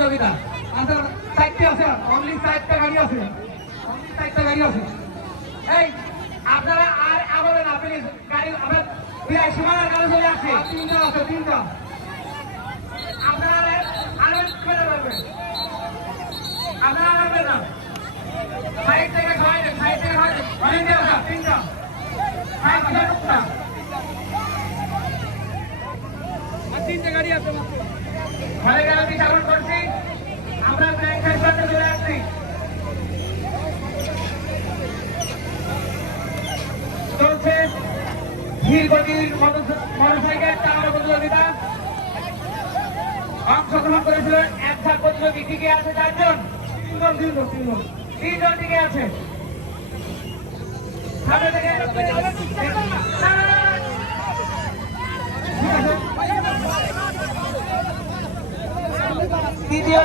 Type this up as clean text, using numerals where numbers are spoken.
প্রতিযোগিতা আচ্ছা 4টি আছে অনলি 4টা গাড়ি আছে অনলি 4টা গাড়ি আছে এই আপনারা আর আবার না প্লিজ গাড়ি আমরা সীমানার গাড়ি চলে আসছে 3টা আছে 3টা আপনারা আর করে পারবেন আপনারা আরামে না সাইড থেকে খাওয়াই দেন সাইড থেকে খাওয়াই দেন 3টা সাইড থেকে ঢুকটা আর 3টা গাড়ি আছে ঘরে গাড়ি চালন করছি আমরা ব্রেক সাইডে চলে আসছি চলছে ধীর গতির মোটরসাইকেল চালানোর প্রতিযোগিতা অংশগ্রহণ করেছিল একসাথ প্রতিযোগী টিকে আছে 4জন 3জন টিকে আছে সামনে থেকে দ্বিতীয়